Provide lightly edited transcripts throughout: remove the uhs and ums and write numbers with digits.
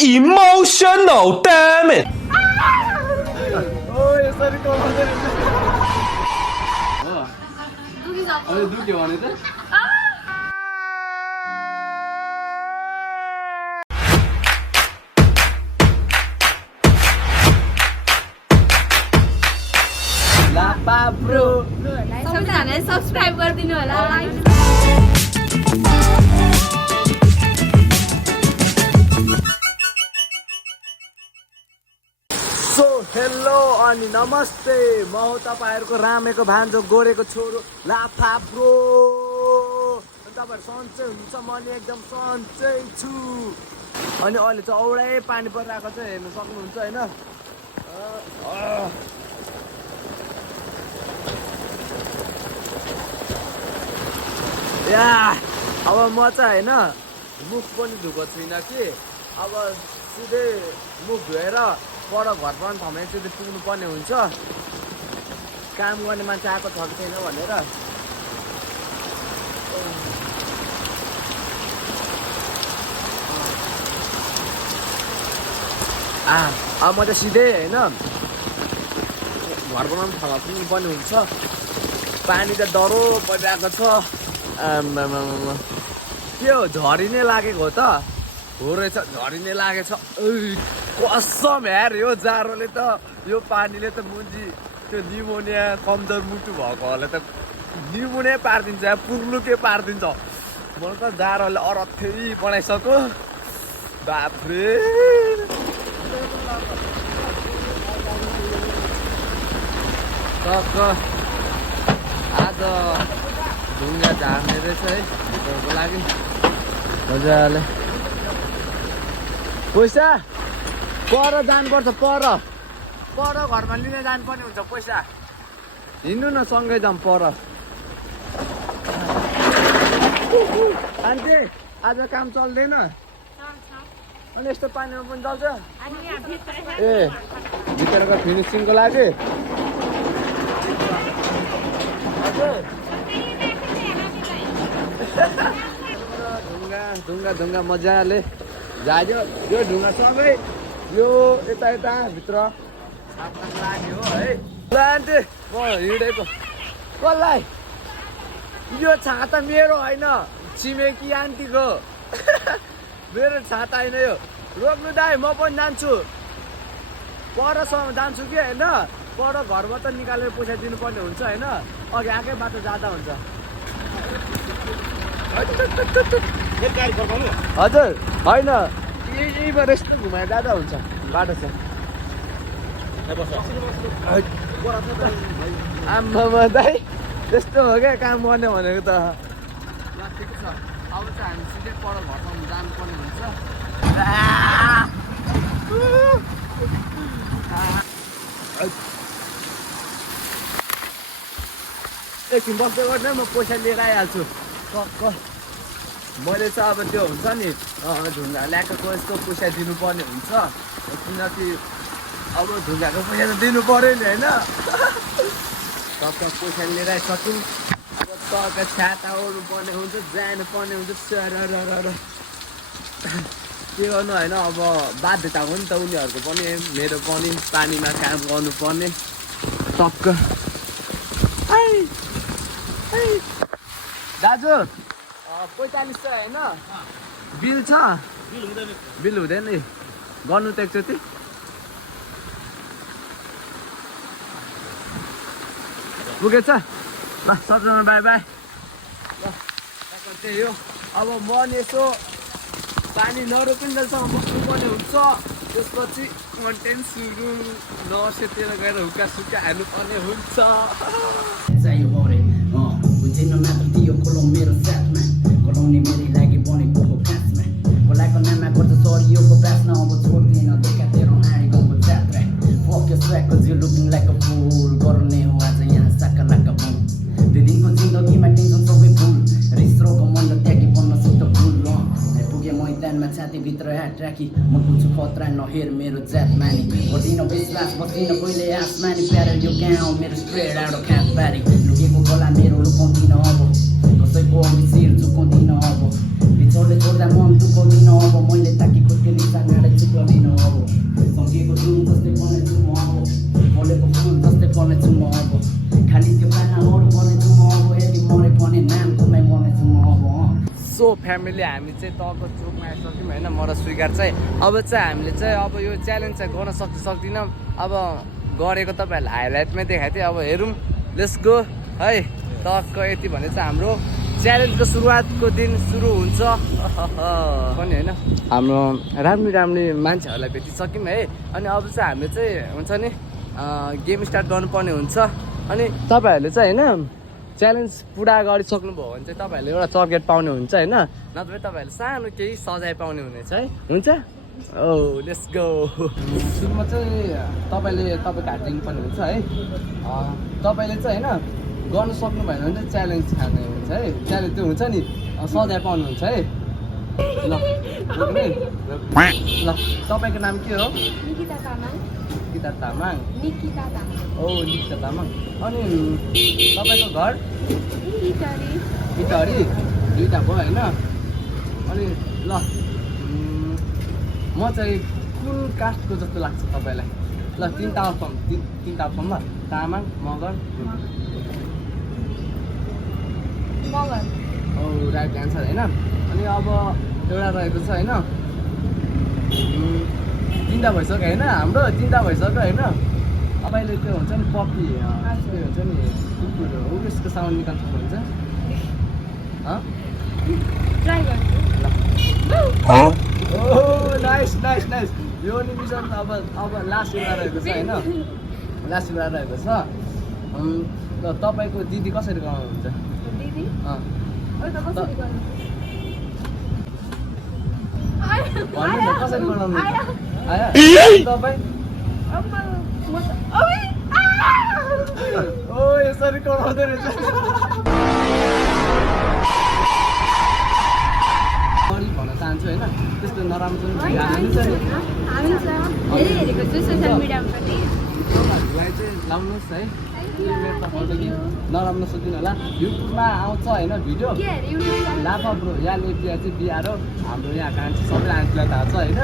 Emotional damage. ओ यसरी कमाउँदै हो अरे दुख्यो भने त लापा ब्रो सबैजनाले सब्स्क्राइब गरिदिनु होला सो हेलो अनि नमस्ते म हो तपाईँहरूको रामेको भान्जो गोरेको छोरो लाफा ब्रो तपाईँहरू सन्चै हुन्छ म नि एकदम सन्चै छु अनि अहिले चाहिँ औडै पानी परिरहेको चाहिँ हेर्नु सक्नुहुन्छ होइन या अब म चाहिँ होइन मुख पनि धुएको छुइनँ कि अब सिधै मुख धोएर पर घर पनि ठाउँमा एकचोटि पुग्नु पर्ने हुन्छ काम गर्ने मान्छे आएको छ कि छैन भनेर अब म त सिधै होइन घर बनाउनु ठाउँमा पुग्नु पर्ने हुन्छ पानी त डह्रो परिरहेको छ के हो झरी नै लागेको हो त हो रहेछ झरी नै लागेछ कसम हेर यो जाडोले त यो पानीले त मुजी त्यो निमोनिया कमजोर मुटु भएकोहरूले त निमोनिया पारिदिन्छ पुर्लुके पारिदिन्छ मलाई त जाडोले अरथै बनाइसक्यो बाफ्रे आज ढुङ्गा झार्ने रहेछ है भित्रको लागि मजाले पैसा पर जानुपर्छ पर घरमा लिन जानुपर्ने हुन्छ पैसा हिँड्नु न सँगै जाऊँ पर आन्टी आज काम चल्दैन अनि यस्तो पानीमा पनि चल्छ ए भित्रको फिनिसिङको लागि ढुङ्गा मजाले झार्यो यो ढुङ्गासँगै यो यता भित्र छाप्न लाग्यो है आन्टी म हिँडेको कसलाई यो छाता मेरो होइन छिमेकी आन्टीको मेरो छाता होइन यो रोक्नु दाइ म पनि जान्छु परसम्म जान्छु कि होइन पर घरबाट निकालेर पैसा दिनुपर्ने हुन्छ होइन अघि आएकै बाटो जाँदा हुन्छ हजुर होइन यहीँबाट यस्तो घुमाएर जाँदा हुन्छ बाटो चाहिँ आम्मामा दाइ त्यस्तो हो क्या काम गर्ने भनेको त ल ठिक छ अब चाहिँ हामी सिधै पर घरसम्म जानुपर्ने हुन्छ एकछिन बस्दै गर्दा म पैसा लिएर आइहाल्छु टक्क मैले चाहिँ अब त्यो हुन्छ नि ढुङ्गा ल्याएको यस्तो पैसा दिनुपर्ने हुन्छ किनकि अब ढुङ्गाको पैसा त दिनु पऱ्यो नि होइन टक्क पैसा लिएर आइसक्यौँ अब टक्क छाता ओर्नु पर्ने हुन्छ जानु पर्ने हुन्छ के गर्नु होइन अब बाध्यता हो नि त उनीहरूको पनि मेरो पनि पानीमा काम गर्नुपर्ने टक्क दाजु 45 होइन बिल छ बिल हुँदैन गर्नु त एकचोटि पुगेछ ल सबजना बाई बाई ल त्यही हो अब म नि यसो पानी नरोकिन्जेलसम्म बस्नुपर्ने हुन्छ त्यसपछि कन्टेन्ट सुरु नसेतेर गएर हुक्का सुक्का हाल्नुपर्ने हुन्छ मेरो साथमा गलाउने मेरै लागि बनेको हो खासमा खोलाको नाममा गर्छ सरियोको बाँच्न अब छोड्दैन देखा तेरो हाँडीको जात्रा फक्यो स्वागको जिउ लुकिङ लाइक अ फुल गर्ने हो आज यहाँ साका लाका बुल 2 दिनको जिन्दगीमा टेन्सन सबै फुल रिस रोगको मन त्यागी बन्न सुत्त फुल पुगे मैदानमा छातीभित्र हात राखी म पुग्छु खतरा नहेर मेरो जात मानी गर्दिन विश्वास बस्दिन कहिले आस मानी प्यारो यो गाउँ मेरो स्ट्रेट आउट खास पारी लुकेको गला मेरो लुकाउँदिन अब कसैको सिर झुकाउँदिन अब बिछोडले छोड्दा मन दुखाउँदिन अब मैले ताकेको त्यो निशानाले सो फ्यामिली हामी चाहिँ तलको चोकमा आइसक्यौँ होइन म र स्वीकार चाहिँ अब चाहिँ हामीले चाहिँ अब यो च्यालेन्ज चाहिँ गर्न सक्दैनौँ अब गरेको तपाईँहरूलाई हाइलाइटमै देखाएको थिएँ अब हेरौँ लेट्स गो है टक्क यति भने चाहिँ हाम्रो च्यालेन्जको सुरुवातको दिन सुरु हुन्छ पनि होइन हाम्रो राम्री मान्छेहरूलाई भेटिसक्यौँ है अनि अब चाहिँ हामीले चाहिँ हुन्छ नि गेम स्टार्ट गर्नुपर्ने हुन्छ अनि तपाईँहरूले चाहिँ होइन च्यालेन्ज पुरा गरिसक्नुभयो भने चाहिँ तपाईँहरूले एउटा चर्केट पाउने हुन्छ होइन नत्र तपाईँहरूले सानो केही सजाय पाउने हुनेछ है हुन्छ ओ लेट्स गो सुरुमा चाहिँ तपाईँको हात दिनुपर्ने हुन्छ है तपाईँले चाहिँ होइन गर्न सक्नु भएन भने चाहिँ च्यालेन्ज खाने हुन्छ है च्यालेन्ज त्यो हुन्छ नि सजाय पाउनुहुन्छ है ल ल तपाईँको नाम के हो निकिता तामाङ निकिता तामाङ निकिता तामाङ ओ निकिता तामाङ अनि तपाईँको घर इटरी इटहरी दुईवटा भयो होइन अनि ल म चाहिँ कुन कास्टको जस्तो लाग्छ तपाईँलाई ल तिनवटा अप्सनमा तामाङ मगर मगर ओ राइट एन्सर होइन अनि अब एउटा रहेको छ होइन तिनवटा भइसक्यो होइन हाम्रो तिनवटा भइसक्यो होइन तपाईँले त्यो हुन्छ नि पप्पी त्यो हुन्छ नि कुकुर हो उसको साउन्ड निकाल्नु सक्नुहुन्छ ट्राई गर्छु ओ नाइस यो निमिसन अब लास्ट एउटा रहेको छ होइन लास्ट एउटा रहेको छ ल तपाईँको दिदी कसरी गराउनुहुन्छ दिदी अँ अहिले त कसरी गर्नु भन्नु न कसरी गराउनु आयो तपाईँ ओ यसरी गराउँदो रहेछ भन्न चाहन्छु होइन त्यस्तो नराम्रो हेरेको छु सोसियल मिडियामा पनि भाइलाई चाहिँ लाउनुहोस् है नराम्रो सोधिनु होला युट्युबमा आउँछ होइन भिडियो के अरे युट्युब लाफा ब्रो यहाँ लेपिया चाहिँ बिहार हो हाम्रो यहाँ कान्छी सबै आन्टीलाई थाहा छ होइन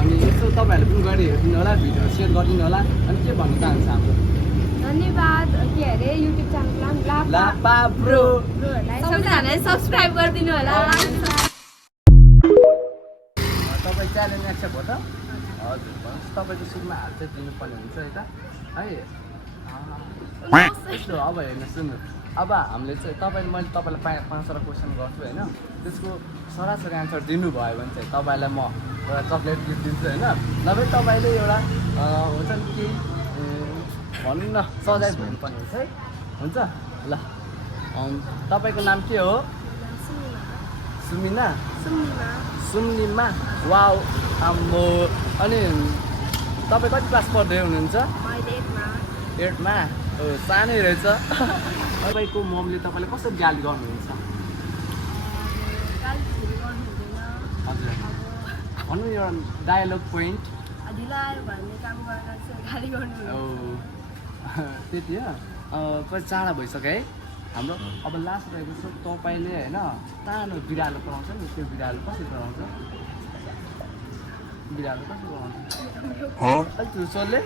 अनि यसो तपाईँहरूले पनि गरी हेरिदिनु होला भिडियो सेयर गरिदिनु होला अनि के भन्न चाहन्छ हाम्रो धन्यवाद के अरे युट्युब च्यानलको नाम लाफा ब्रो सबैजनाले सब्सक्राइब गरिदिनु होला तपाईँ च्यालेन्ज एक्सेप्ट हो त हजुर भन्नुहोस् तपाईँको सुरुमा हात चाहिँ दिनुपर्ने हुन्छ है त है यस्तो अब हेर्नुहोस् सुन्नु अब हामीले चाहिँ मैले तपाईँलाई 5वटा क्वेसन गर्छु होइन त्यसको सरासरी एन्सर दिनुभयो भने चाहिँ तपाईँलाई म एउटा चक्लेट गिफ्ट दिन्छु होइन नभए तपाईँले एउटा हुन्छ नि केही भनौँ न सजाय भन्नुपर्ने हुन्छ है हुन्छ ल तपाईँको नाम के हो सुमिना सुम्निमा वाउ आम्बो अनि तपाईँ कति क्लास पढ्दै हुनुहुन्छ 8मा हो सानै रहेछ तपाईँको मम्मीले तपाईँलाई कसरी गाली गर्नुहुन्छ हजुर भन्नु एउटा डायलग पोइन्ट त्यति हो कति चाँडा भइसक्यो है हाम्रो अब लास्ट रहेको छ तपाईँले होइन सानो बिरालो कराउँछ नि त्यो बिरालो कसरी कराउँछ बिरालो कसरी कराउँछ चुसोले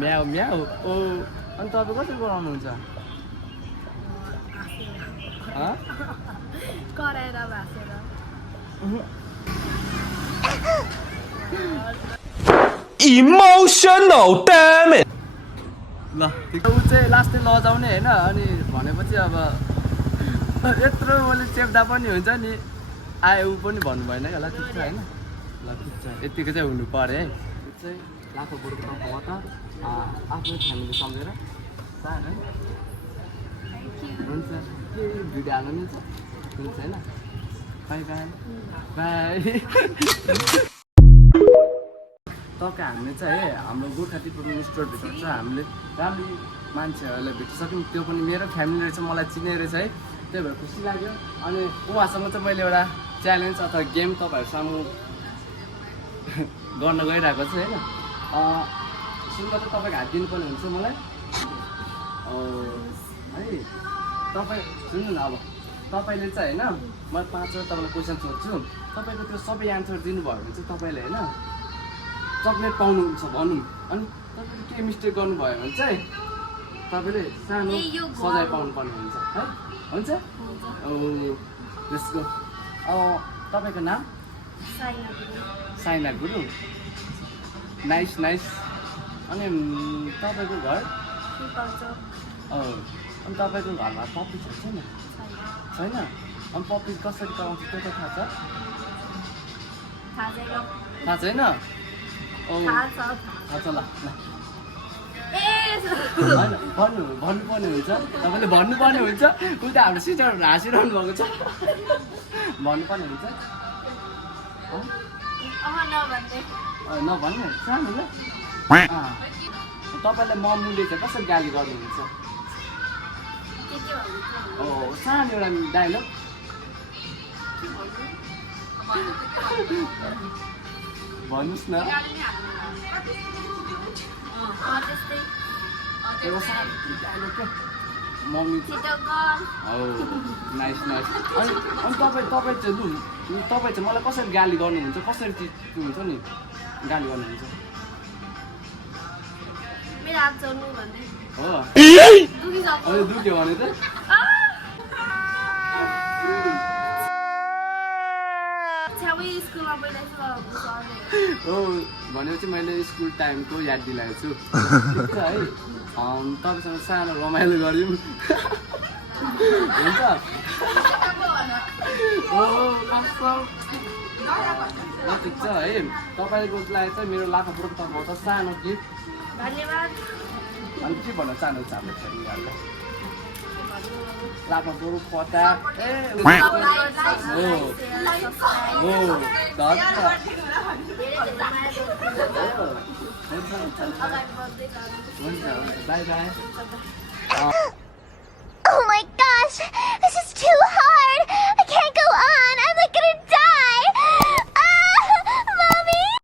म्याउ म्याउ ओ अनि तपाईँ कसरी कराउनुहुन्छ कराएर भाँसेर Emotional damn it. ल ऊ चाहिँ लास्टै लजाउने होइन अनि भनेपछि अब यत्रो मैले चेप्दा पनि हुन्छ नि आयो ऊ पनि भन्नु भएन क्या ल ठिक छ होइन ल ठिक छ यतिको चाहिँ हुनु पऱ्यो है यो चाहिँ लाखो बुढोको तर्फबाट आफ्नो फ्यामिली सम्झेर चाहनु है हुन्छ के भिडियो हाल्नु मिल्छ हुन्छ होइन बाई बाई बाई टक्क हामीले चाहिँ हाम्रो गोर्खा टिपुरको स्टोर भित्र चाहिँ हामीले राम्रो मान्छेहरूलाई भेटिसक्यौँ त्यो पनि मेरो फ्यामिली रहेछ मलाई चिने रहेछ है त्यही भएर खुसी लाग्यो अनि उहाँसँग चाहिँ मैले एउटा च्यालेन्ज अथवा गेम तपाईँहरूसँग गर्न गइरहेको छु होइन सुरुमा चाहिँ तपाईँको हात दिनुपर्ने हुन्छ मलाई है तपाईँ सुन्नु न अब तपाईँले चाहिँ होइन म 5वटा तपाईँलाई क्वेसन सोध्छु तपाईँको त्यो सबै एन्सर दिनुभयो भने चाहिँ तपाईँले होइन चक्लेट पाउनुहुन्छ भनौँ अनि तपाईँले के मिस्टेक गर्नुभयो भने चाहिँ तपाईँले सानो सजाय पाउनुपर्ने हुन्छ है हुन्छ लेट्स गो तपाईँको नाम साइना गुरु नाइस नाइस अनि तपाईँको घर अनि तपाईँको घरमा पप्पी छैन छैन अनि पप्पी कसरी कराउँछ त्यो त थाहा छ थाहा छैन थाहा छ ल होइन भन्नुपर्ने हुन्छ तपाईँले भन्नुपर्ने हुन्छ उता हाम्रो सिस्टरहरू हाँसिरहनु भएको छ भन्नुपर्ने हुन्छ नभन्नु सानो ल तपाईँलाई मम्मीले चाहिँ कसरी गाली गर्नुहुन्छ सानो एउटा डायलग भन्नुहोस् न एउटा सानो डायलग क्या मम्मी नाइस नाइस अनि तपाईँ चाहिँ लु तपाईँ चाहिँ मलाई कसरी गाली गर्नुहुन्छ कसरी चिज हुन्छ नि गाली गर्नुहुन्छ हो अहिले दुख्यो भने त हो भनेपछि मैले स्कुल टाइमको याद दिलाएको छु ठिक छ है तपाईँसँग सानो रमाइलो गऱ्यौँ हुन्छ ठिक छ है तपाईँको लागि चाहिँ मेरो लाखापुरको तर्फबाट सानो गिफ्ट धन्यवाद अनि के भन्न चाहनुहुन्छ हाम्रो परिवारलाई लाखापुर पता हुन्छ by by Oh my gosh!